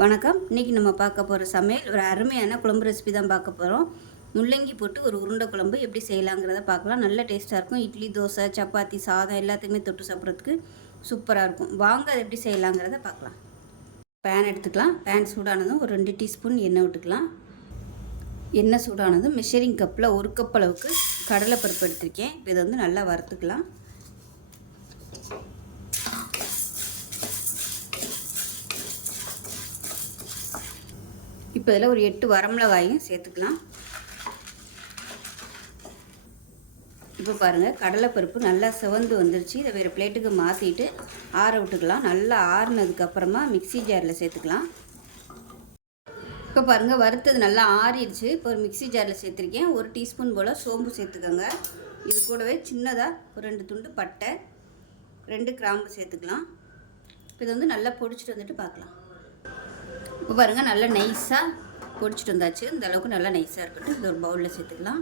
வணக்கம். இன்றைக்கி நம்ம பார்க்க போகிற சமையல் ஒரு அருமையான குழம்பு ரெசிபி தான் பார்க்க போகிறோம். முள்ளங்கி போட்டு ஒரு உருண்டை குழம்பு எப்படி செய்யலாங்கிறத பார்க்கலாம். நல்ல டேஸ்ட்டாக இருக்கும். இட்லி, தோசை, சப்பாத்தி, சாதம் எல்லாத்துக்குமே தொட்டு சாப்பிட்றதுக்கு சூப்பராக இருக்கும். வாங்க அதை எப்படி செய்யலாங்கிறத பார்க்கலாம். பேன் எடுத்துக்கலாம். பேன் சூடானதும் ஒரு 2 டீஸ்பூன் எண்ணெய் விட்டுக்கலாம். எண்ணெய் சூடானதும் மெஷரிங் கப்பில் 1 கப் அளவுக்கு கடலைப்பருப்பு எடுத்திருக்கேன். இப்போ இதை வந்து நல்லா வறுத்துக்கலாம். இப்போ இதில் ஒரு 8 வரமிளகாயும் சேர்த்துக்கலாம். இப்போ பாருங்கள், கடலைப்பருப்பு நல்லா சிவந்து வந்துருச்சு. இதை வேறு பிளேட்டுக்கு மாற்றிட்டு ஆற விட்டுக்கலாம். நல்லா ஆறுனதுக்கப்புறமா மிக்ஸி ஜாரில் சேர்த்துக்கலாம். இப்போ பாருங்கள், வறுத்தது நல்லா ஆறிடுச்சு. இப்போ ஒரு மிக்ஸி ஜாரில் சேர்த்துருக்கேன். 1 டீஸ்பூன் போல் சோம்பு சேர்த்துக்கோங்க. இது கூடவே சின்னதாக ஒரு 2 துண்டு பட்டை, 2 கிராம்பு சேர்த்துக்கலாம். இப்போ இதை வந்து நல்லா பொடிச்சிட்டு வந்துட்டு பார்க்கலாம். இப்போ பாருங்கள், நல்லா நைஸாக பொடிச்சிட்டு வந்தாச்சு. இந்த அளவுக்கு நல்லா நைஸாக இருக்கட்டும். இது ஒரு பவுலில் சேர்த்துக்கலாம்.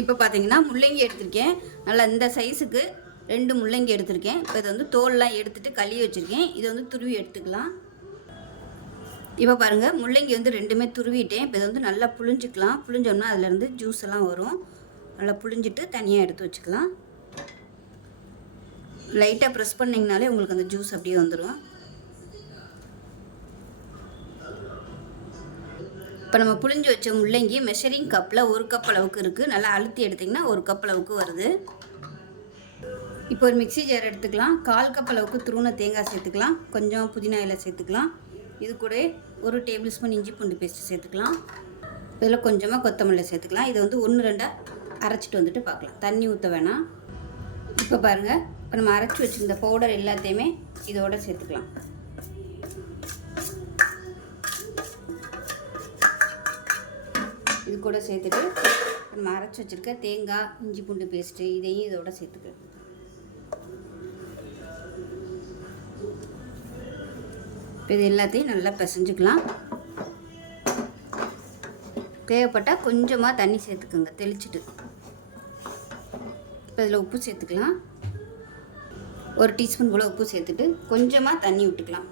இப்போ பார்த்தீங்கன்னா முள்ளங்கி எடுத்திருக்கேன். நல்லா இந்த சைஸுக்கு 2 முள்ளங்கி எடுத்திருக்கேன். இப்போ இதை வந்து தோல்லாம் எடுத்துகிட்டு கழுவி வச்சுருக்கேன். இதை வந்து துருவி எடுத்துக்கலாம். இப்போ பாருங்கள், முள்ளங்கி வந்து 2மே துருவிட்டேன். இப்போ இதை வந்து நல்லா புழிஞ்சிக்கலாம். புழிஞ்சோம்னா அதுலேருந்து ஜூஸ் எல்லாம் வரும். நல்லா புழிஞ்சிட்டு தனியாக எடுத்து வச்சுக்கலாம். லைட்டாக ப்ரெஸ் பண்ணிங்கனாலே உங்களுக்கு அந்த ஜூஸ் அப்படியே வந்துடும். இப்போ நம்ம புழிஞ்சு வச்ச முள்ளங்கி மெஷரிங் கப்பில் 1 கப் அளவுக்கு இருக்குது. நல்லா அழுத்தி எடுத்திங்கன்னா 1 கப் அளவுக்கு வருது. இப்போ ஒரு மிக்ஸி ஜார் எடுத்துக்கலாம். 1/4 கப் அளவுக்கு துருவின தேங்காய் சேர்த்துக்கலாம். கொஞ்சம் புதினா இலை சேர்த்துக்கலாம். இது கூட 1 டேபிள் ஸ்பூன் இஞ்சி பூண்டு பேஸ்ட்டு சேர்த்துக்கலாம். இதில் கொஞ்சமாக கொத்தமல்லி சேர்த்துக்கலாம். இதை வந்து 1-2 அரைச்சிட்டு வந்துட்டு பார்க்கலாம். தண்ணி ஊற்ற வேணாம். இப்போ பாருங்கள், இப்போ நம்ம அரைச்சி வச்சுருந்த பவுடர் எல்லாத்தையுமே இதோட சேர்த்துக்கலாம். இது கூட சேர்த்துட்டு நம்ம அரைச்சி வச்சுருக்க தேங்காய், இஞ்சி பூண்டு பேஸ்ட்டு இதையும் இதோட சேர்த்துக்கலாம். இப்போ இது எல்லாத்தையும் நல்லா பிசைஞ்சுக்கலாம். தேவைப்பட்டால் கொஞ்சமாக தண்ணி சேர்த்துக்குங்க தெளிச்சுட்டு. இப்போ இதில் உப்பு சேர்த்துக்கலாம். 1 டீஸ்பூன் போல் உப்பு சேர்த்துட்டு கொஞ்சமாக தண்ணி விட்டுக்கலாம்.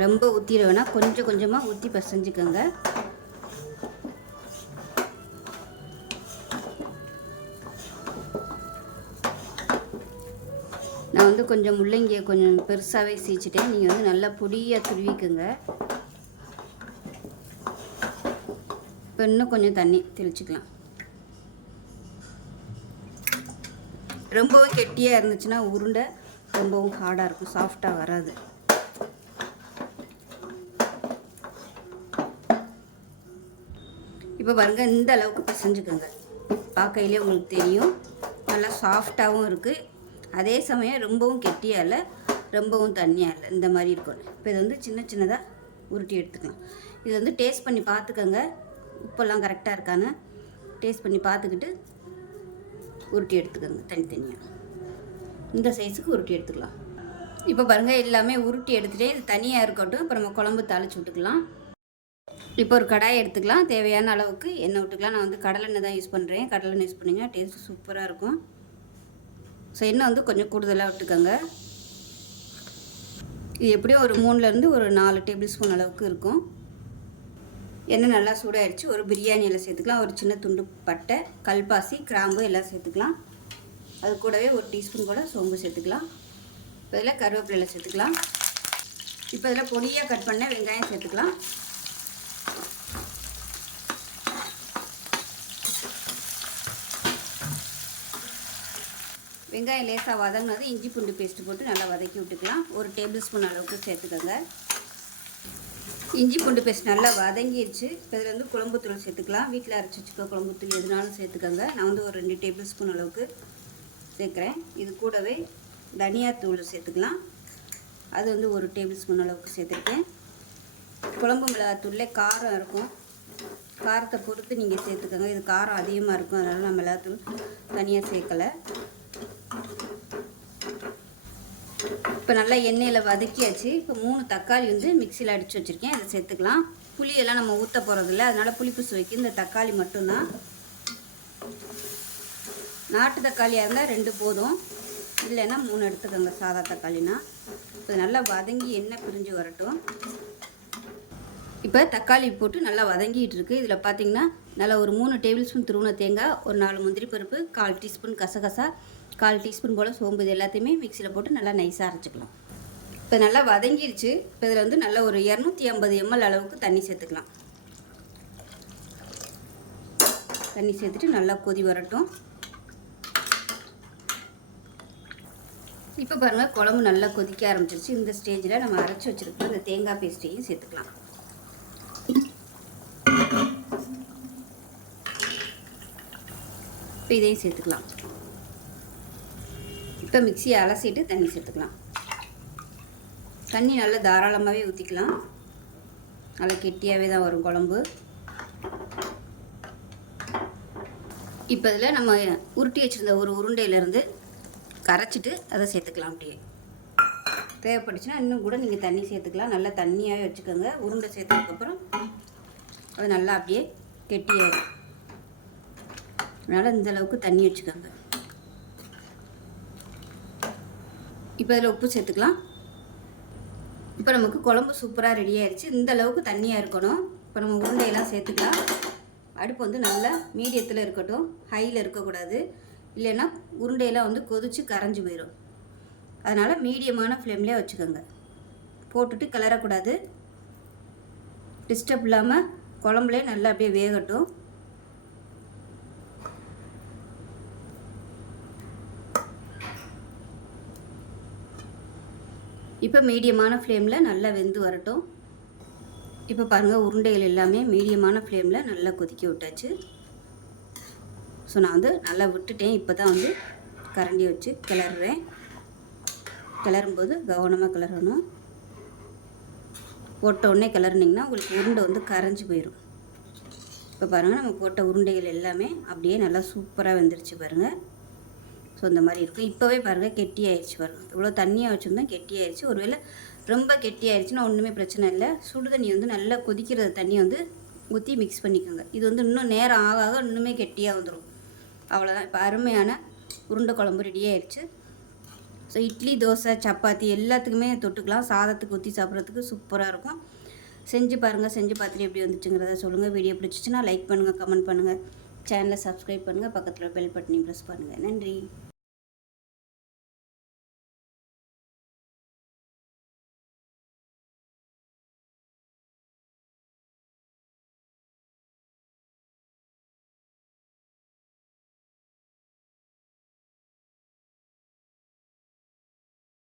ரொம்ப ஊற்றிட வேணால், கொஞ்சம் கொஞ்சமாக ஊற்றி பிசைஞ்சுக்கோங்க. நான் வந்து கொஞ்சம் முள்ளங்கியை கொஞ்சம் பெருசாகவே சீச்சிட்டேன். நீங்கள் வந்து நல்லா பொடியாக துருவிக்குங்க. இப்போ இன்னும் கொஞ்சம் தண்ணி தெளிச்சுக்கலாம். ரொம்பவும் கெட்டியாக இருந்துச்சுன்னா உருண்டை ரொம்பவும் ஹார்டாக இருக்கும், சாஃப்டாக வராது. இப்போ பாருங்கள், இந்த அளவுக்கு பிசைஞ்சுக்கோங்க. பார்க்கையிலே உங்களுக்கு தெரியும், நல்லா சாஃப்டாகவும் இருக்குது. அதே சமயம் ரொம்பவும் கெட்டியாக இல்லை, ரொம்பவும் தண்ணியாக இல்லை, இந்த மாதிரி இருக்கும். இப்போ இதை வந்து சின்ன சின்னதாக உருட்டி எடுத்துக்கலாம். இது வந்து டேஸ்ட் பண்ணி பார்த்துக்கோங்க, உப்பெல்லாம் கரெக்டாக இருக்கான்னு டேஸ்ட் பண்ணி பார்த்துக்கிட்டு உருட்டி எடுத்துக்கோங்க. தனித்தனியாக இந்த சைஸுக்கு உருட்டி எடுத்துக்கலாம். இப்போ பாருங்கள், எல்லாமே உருட்டி எடுத்துகிட்டே இது தனியாக இருக்கட்டும். இப்போ நம்ம குழம்பு தாளித்து விட்டுக்கலாம். இப்போ ஒரு கடாயை எடுத்துக்கலாம். தேவையான அளவுக்கு எண்ணெய் விட்டுக்கலாம். நான் வந்து கடலெண்ணெய் தான் யூஸ் பண்ணுறேன். கடலெண்ணெய் யூஸ் பண்ணிங்கன்னா டேஸ்ட்டு சூப்பராக இருக்கும். ஸோ எண்ணெய் வந்து கொஞ்சம் கூடுதலாக விட்டுக்கோங்க. இது எப்படியும் ஒரு 3லேருந்து ஒரு 4 டேபிள் ஸ்பூன் அளவுக்கு இருக்கும். எண்ணெய் நல்லா சூடாகிடுச்சு. ஒரு பிரியாணி எல்லாம் சேர்த்துக்கலாம். ஒரு சின்ன துண்டு பட்டை, கல்பாசி, கிராம்பு எல்லாம் சேர்த்துக்கலாம். அது கூடவே 1 டீஸ்பூன் கூட சோம்பு சேர்த்துக்கலாம். இப்போ இதில் கருவேப்பிலை சேர்த்துக்கலாம். இப்போ இதில் பொடியாக கட் பண்ண வெங்காயம் சேர்த்துக்கலாம். வெங்காயம் லேசாக வதங்கினது இஞ்சி பூண்டு பேஸ்ட்டு போட்டு நல்லா வதக்கி விட்டுக்கலாம். 1 டேபிள் ஸ்பூன் அளவுக்கு சேர்த்துக்கோங்க. இஞ்சி பூண்டு பேஸ்ட் நல்லா வதங்கிடுச்சு. இப்போ இதில் வந்து குழம்புத்தூள் சேர்த்துக்கலாம். வீட்டில் அரைச்சி வச்சுக்க குழம்புத்தூள் எதுனாலும் சேர்த்துக்கோங்க. நான் வந்து ஒரு 2 டேபிள் ஸ்பூன் அளவுக்கு சேர்க்குறேன். இது கூடவே தனியாத்தூள் சேர்த்துக்கலாம். அது வந்து 1 டேபிள் ஸ்பூன் அளவுக்கு சேர்த்துருக்கேன். குழம்பு மிளகாத்தூள்லே காரம் இருக்கும். காரத்தை பொறுத்து நீங்கள் சேர்த்துக்கோங்க. இது காரம் அதிகமாக இருக்கும், அதனால் நான் மிளகாத்தூள் தனியாக சேர்க்கலை. இப்போ நல்லா எண்ணெயில் வதக்கியாச்சு. இப்போ 3 தக்காளி வந்து மிக்சியில் அடித்து வச்சுருக்கேன். அதை சேர்த்துக்கலாம். புளியெல்லாம் நம்ம ஊற்ற போகிறதில்ல, அதனால் புளிப்பு சுவைக்கு இந்த தக்காளி மட்டும்தான். நாட்டு தக்காளியாக இருந்தால் 2 போதும். இல்லைன்னா 3 எடுத்துக்கோங்க சாதா தக்காளினா. இப்போ நல்லா வதங்கி எண்ணெய் பிரிஞ்சு வரட்டும். இப்போ தக்காளி போட்டு நல்லா வதங்கிட்டு இருக்குது. இதில் பார்த்தீங்கன்னா நல்லா ஒரு 3 டேபிள் ஸ்பூன் துருவின தேங்காய், ஒரு 4 முந்திரி பருப்பு, 1/4 டீஸ்பூன் கசகசா, 1/4 டீஸ்பூன் போல் சோம்பு, இது எல்லாத்தையுமே மிக்சியில் போட்டு நல்லா நைஸாக அரைச்சிக்கலாம். இப்போ நல்லா வதங்கிடுச்சு. இப்போ இதில் வந்து நல்லா ஒரு 250 ml அளவுக்கு தண்ணி சேர்த்துக்கலாம். தண்ணி சேர்த்துட்டு நல்லா கொதி வரட்டும். இப்போ பாருங்கள் குழம்பு நல்லா கொதிக்க ஆரம்பிச்சிருச்சு. இந்த ஸ்டேஜில் நம்ம அரைச்சி வச்சுருக்க இந்த தேங்காய் பேஸ்ட்டையும் சேர்த்துக்கலாம். இப்போ இதையும் சேர்த்துக்கலாம். இப்போ மிக்சியை அலசிட்டு தண்ணி சேர்த்துக்கலாம். தண்ணி நல்லா தாராளமாகவே ஊற்றிக்கலாம். நல்லா கெட்டியாகவே தான் வரும் குழம்பு. இப்போ இதில் நம்ம உருட்டி வச்சுருந்த ஒரு உருண்டையிலேருந்து கரைச்சிட்டு அதை சேர்த்துக்கலாம். அப்படியே தேவைப்பட்டுச்சுன்னா இன்னும் கூட நீங்கள் தண்ணி சேர்த்துக்கலாம். நல்லா தண்ணியாகவே வச்சுக்கோங்க. உருண்டை சேர்த்ததுக்கப்புறம் அது நல்லா அப்படியே கெட்டியாயிடும். அதனால் இந்தளவுக்கு தண்ணி வச்சுக்கோங்க. இப்போ அதில் உப்பு சேர்த்துக்கலாம். இப்போ நமக்கு குழம்பு சூப்பராக ரெடி ஆயிடுச்சு. இந்த அளவுக்கு தண்ணியாக இருக்கணும். இப்போ நம்ம உருண்டையெல்லாம் சேர்த்துக்கலாம். அடுப்பு வந்து நல்லா மீடியத்தில் இருக்கட்டும், ஹையில் இருக்கக்கூடாது. இல்லைன்னா உருண்டையெல்லாம் வந்து கொதித்து கரைஞ்சி போயிடும். அதனால் மீடியமான ஃப்ளேம்லேயே வச்சுக்கோங்க. போட்டுட்டு கிளறக்கூடாது. டிஸ்டர்ப் இல்லாமல் குழம்புலே நல்லா அப்படியே வேகட்டும். இப்போ மீடியமான ஃப்ளேமில் நல்லா வெந்து வரட்டும். இப்போ பாருங்கள் உருண்டைகள் எல்லாமே மீடியமான ஃப்ளேமில் நல்லா கொதிக்க விட்டாச்சு. ஸோ நான் வந்து நல்லா விட்டுட்டேன். இப்போ தான் வந்து கரண்டியை வச்சு கிளறுறேன். கிளறும்போது கவனமாக கிளறணும். போட்ட உடனே கிளறுனிங்கன்னா உங்களுக்கு உருண்டை வந்து கரைஞ்சி போயிடும். இப்போ பாருங்கள் நம்ம போட்ட உருண்டைகள் எல்லாமே அப்படியே நல்லா சூப்பராக வெந்துருச்சு பாருங்கள். ஸோ இந்த மாதிரி இருக்கும். இப்போவே பாருங்கள் கெட்டி ஆயிடுச்சு பாருங்கள். இவ்வளோ தண்ணியாக வச்சுருந்தோம் கெட்டி ஆயிடுச்சு. ஒருவேளை ரொம்ப கெட்டி ஆயிடுச்சுன்னா ஒன்றுமே பிரச்சனை இல்லை. சுடு தண்ணி வந்து நல்லா கொதிக்கிற தண்ணியை வந்து ஊற்றி மிக்ஸ் பண்ணிக்கோங்க. இது வந்து இன்னும் நேரம் ஆக ஆக இன்னுமே கெட்டியாக வந்துடும். அவ்வளோதான். இப்போ அருமையான உருண்டை குழம்பு ரெடி ஆயிடுச்சு. ஸோ இட்லி, தோசை, சப்பாத்தி எல்லாத்துக்குமே தொட்டுக்கலாம். சாதத்துக்கு ஊற்றி சாப்பிட்றதுக்கு சூப்பராக இருக்கும். செஞ்சு பாருங்கள். செஞ்சு பார்த்துட்டு எப்படி வந்துச்சுங்கிறத சொல்லுங்கள். வீடியோ பிடிச்சிச்சின்னா லைக் பண்ணுங்கள், கமெண்ட் பண்ணுங்கள், சேனலை சப்ஸ்கிரைப் பண்ணுங்கள், பக்கத்தில் பெல் பட்டனையும் ப்ரெஸ் பண்ணுங்கள். நன்றி.